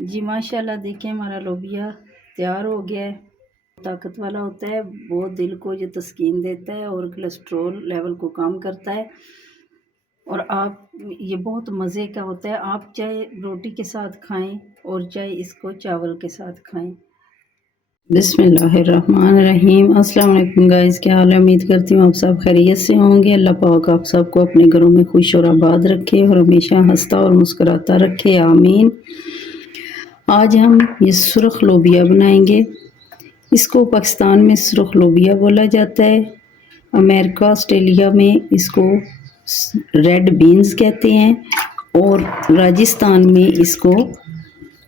जी माशाल्लाह, देखिए हमारा लोबिया तैयार हो गया है। ताकत वाला होता है, बहुत दिल को ये तस्कीन देता है और कोलेस्ट्रॉल लेवल को कम करता है। और आप ये बहुत मज़े का होता है। आप चाहे रोटी के साथ खाएं और चाहे इसको चावल के साथ खाएं। बिस्मिल्लाहिर्रहमानिर्रहीम। अस्सलाम वालेकुम गाइस, क्या हाल है? उम्मीद करती हूँ आप सब खैरियत से होंगे। अल्लाह पाक आप सबको अपने घरों में खुश और आबाद रखे और हमेशा हंसता और मुस्कुराता रखे, आमीन। आज हम ये सुर्ख लोबिया बनाएंगे। इसको पाकिस्तान में सुर्ख लोबिया बोला जाता है। अमेरिका, ऑस्ट्रेलिया में इसको रेड बीन्स कहते हैं और राजस्थान में इसको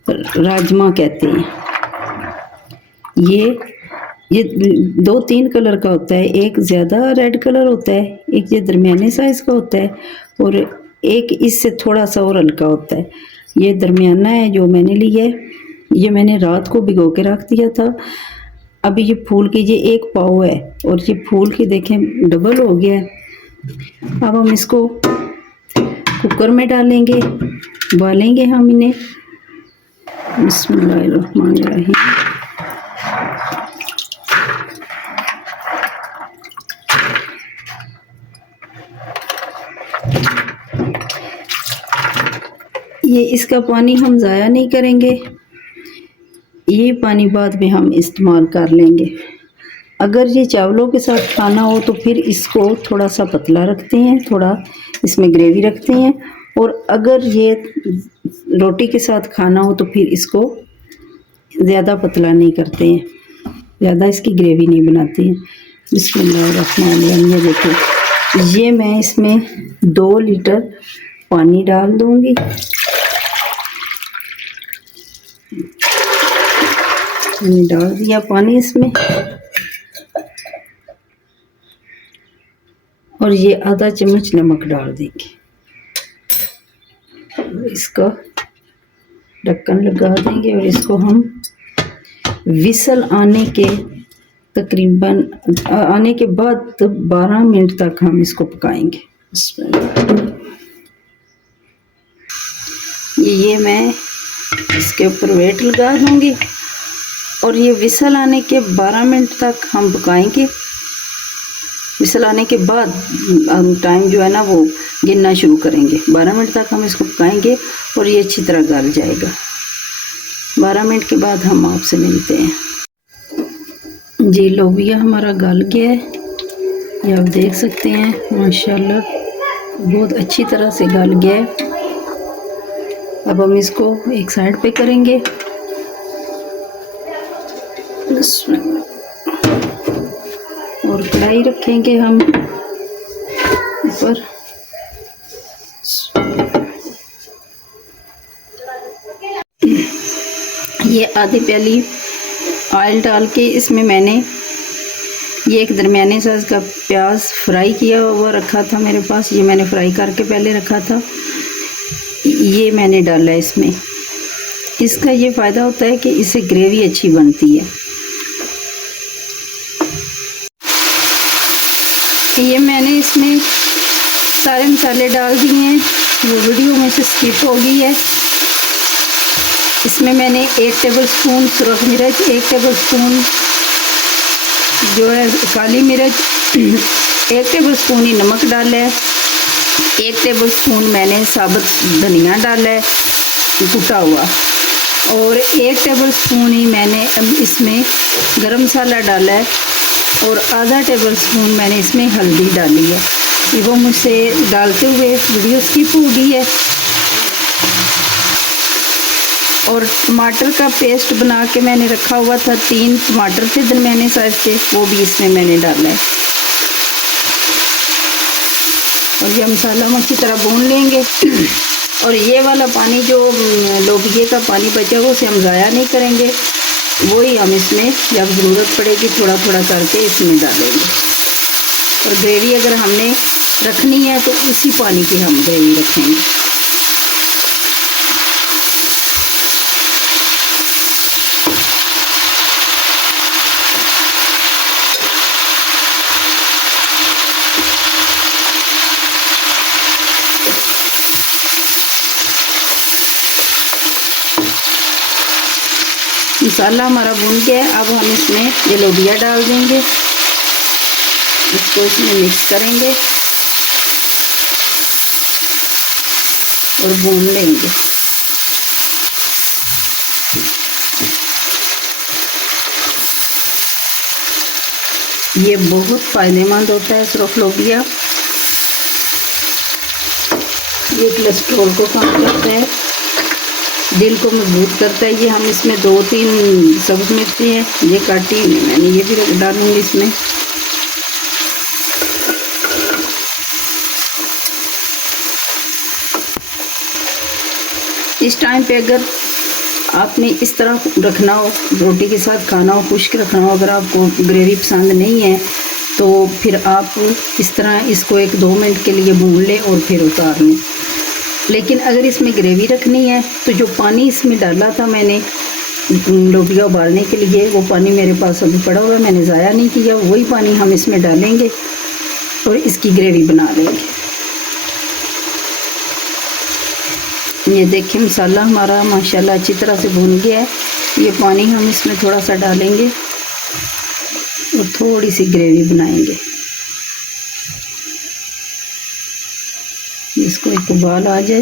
राजमा कहते हैं। ये 2-3 कलर का होता है। एक ज़्यादा रेड कलर होता है, एक ये दरमियाने साइज़ का होता है और एक इससे थोड़ा सा और हल्का होता है। ये दरमियाना है जो मैंने लिया है। ये मैंने रात को भिगो के रख दिया था। अभी ये फूल के ये 1 पाव है और ये फूल के देखें डबल हो गया है। अब हम इसको कुकर में डालेंगे, उबालेंगे हम इन्हें। बिस्मिल्लाहिर्रहमानिर्रहीम। ये इसका पानी हम ज़ाया नहीं करेंगे, ये पानी बाद में हम इस्तेमाल कर लेंगे। अगर ये चावलों के साथ खाना हो तो फिर इसको थोड़ा सा पतला रखते हैं, थोड़ा इसमें ग्रेवी रखते हैं। और अगर ये रोटी के साथ खाना हो तो फिर इसको ज़्यादा पतला नहीं करते हैं, ज़्यादा इसकी ग्रेवी नहीं बनाते हैं। बिस्मिल्लाहिर्रहमानिर्रहीम। ये देखो, ये मैं इसमें 2 लीटर पानी डाल दूँगी। मैंने डाल दिया पानी इसमें और ये आधा चम्मच नमक डाल देंगे। इसका ढक्कन लगा देंगे और इसको हम विसल आने के तकरीबन आने के बाद 12 मिनट तक हम इसको पकाएंगे। ये मैं इसके ऊपर वेट लगा दूंगी और ये विसल आने के 12 मिनट तक हम पकाएंगे। विसल आने के बाद हम टाइम जो है ना वो गिनना शुरू करेंगे। 12 मिनट तक हम इसको पकाएंगे और ये अच्छी तरह गल जाएगा। 12 मिनट के बाद हम आपसे मिलते हैं। जी लोबिया हमारा गल गया है, ये आप देख सकते हैं। माशाल्लाह बहुत अच्छी तरह से गल गया है। अब हम इसको एक साइड पे करेंगे। और कढ़ाई रखेंगे हम ऊपर। ये आधी प्याली ऑयल डाल के इसमें मैंने ये एक दरमियाने साइज़ का प्याज फ्राई किया हुआ रखा था मेरे पास। ये मैंने फ्राई करके पहले रखा था, ये मैंने डाला है इसमें। इसका ये फ़ायदा होता है कि इससे ग्रेवी अच्छी बनती है। ये मैंने इसमें सारे मसाले डाल दिए हैं, वो वीडियो में से स्किप हो गई है। इसमें मैंने 1 टेबलस्पून सुरख मिर्च, 1 टेबलस्पून जो है काली मिर्च, 1 टेबलस्पून ही नमक डाला है, 1 टेबलस्पून मैंने साबुत धनिया डाला है कुटा हुआ, और 1 टेबलस्पून ही मैंने इसमें गरम मसाला डाला है और आधा टेबलस्पून मैंने इसमें हल्दी डाली है। ये वो मुझसे डालते हुए वीडियो स्किप हो गई है। और टमाटर का पेस्ट बना के मैंने रखा हुआ था, 3 टमाटर थे दरमियाने साइज़ के, वो भी इसमें मैंने डाला है। और ये मसाला हम अच्छी तरह भून लेंगे। और ये वाला पानी जो लोबिये का पानी बचा वो उसे हम ज़ाया नहीं करेंगे, वही हम इसमें जब ज़रूरत पड़ेगी थोड़ा थोड़ा करके इसमें डालेंगे। और ग्रेवी अगर हमने रखनी है तो उसी पानी की हम ग्रेवी रखेंगे। मसाला हमारा भुन गया है। अब हम इसमें ये लोबिया डाल देंगे, इसको इसमें मिक्स करेंगे और भून लेंगे। ये बहुत फ़ायदेमंद होता है सुरख लोबिया, ये कोलेस्ट्रॉल को कम करता है, दिल को मजबूत करता है। ये हम इसमें 2-3 सब्ज मिर्ची है, ये काटी हुई मैंने, ये भी डालूंगी इसमें। इस टाइम पे अगर आपने इस तरह रखना हो, रोटी के साथ खाना हो, खुश्क रखना हो, अगर आपको ग्रेवी पसंद नहीं है तो फिर आप इस तरह इसको 1-2 मिनट के लिए भून लें और फिर उतार लें। लेकिन अगर इसमें ग्रेवी रखनी है तो जो पानी इसमें डाला था मैंने लोबिया उबालने के लिए, वो पानी मेरे पास अभी पड़ा हुआ है, मैंने ज़ाया नहीं किया। वही पानी हम इसमें डालेंगे और इसकी ग्रेवी बना लेंगे। ये देखिए मसाला हमारा माशाल्लाह अच्छी तरह से भुन गया है। ये पानी हम इसमें थोड़ा सा डालेंगे और थोड़ी सी ग्रेवी बनाएंगे। इसको एक उबाल आ जाए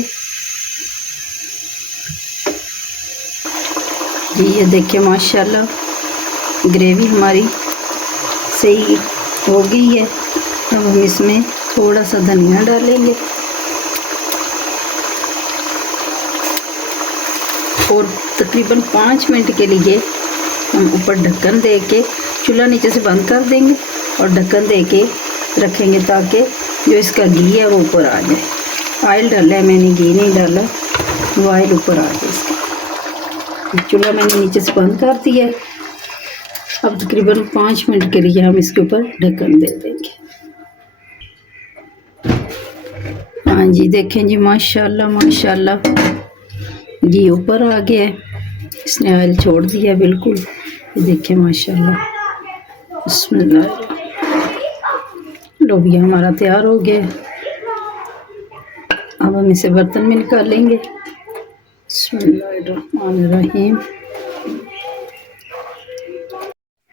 जी। ये देखिए माशाल्लाह ग्रेवी हमारी सही हो गई है। अब हम इसमें थोड़ा सा धनिया डालेंगे और तकरीबन 5 मिनट के लिए हम ऊपर ढक्कन दे के चूल्हा नीचे से बंद कर देंगे और ढक्कन दे के रखेंगे ताकि जो इसका घी है वो ऊपर आ जाए। ऑयल डाला है मैंने, घी नहीं डाला, वो ऑयल ऊपर आ जाए इसका। चूल्हा मैंने नीचे से बंद कर दिया है। अब तकरीबन 5 मिनट के लिए हम इसके ऊपर ढक्कन दे देंगे। हाँ जी देखें जी माशाल्लाह माशाल्लाह घी ऊपर आ गया है, इसने ऑयल छोड़ दिया बिल्कुल। ये देखिए माशाल्लाह, बिस्मिल्लाह। लोबिया हमारा तैयार हो गया। अब हम इसे बर्तन में निकालेंगे। बिस्मिल्लाहिर्रहमानिर्रहीम।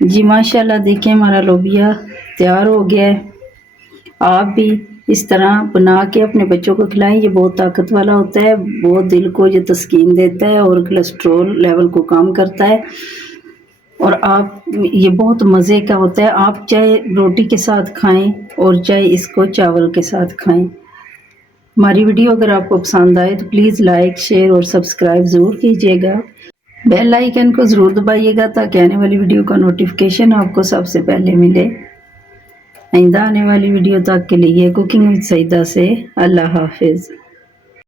जी माशाल्लाह देखिए हमारा लोबिया तैयार हो गया है। आप भी इस तरह बना के अपने बच्चों को खिलाएं। ये बहुत ताकत वाला होता है, बहुत दिल को ये तस्कीन देता है और कोलेस्ट्रॉल लेवल को कम करता है। और आप ये बहुत मज़े का होता है। आप चाहे रोटी के साथ खाएं और चाहे इसको चावल के साथ खाएं। हमारी वीडियो अगर आपको पसंद आए तो प्लीज़ लाइक शेयर और सब्सक्राइब ज़रूर कीजिएगा। बेल आइकन को ज़रूर दबाइएगा ताकि आने वाली वीडियो का नोटिफिकेशन आपको सबसे पहले मिले। आइंदा आने वाली वीडियो तक के लिए कुकिंग विद सईदा से अल्लाह हाफिज़।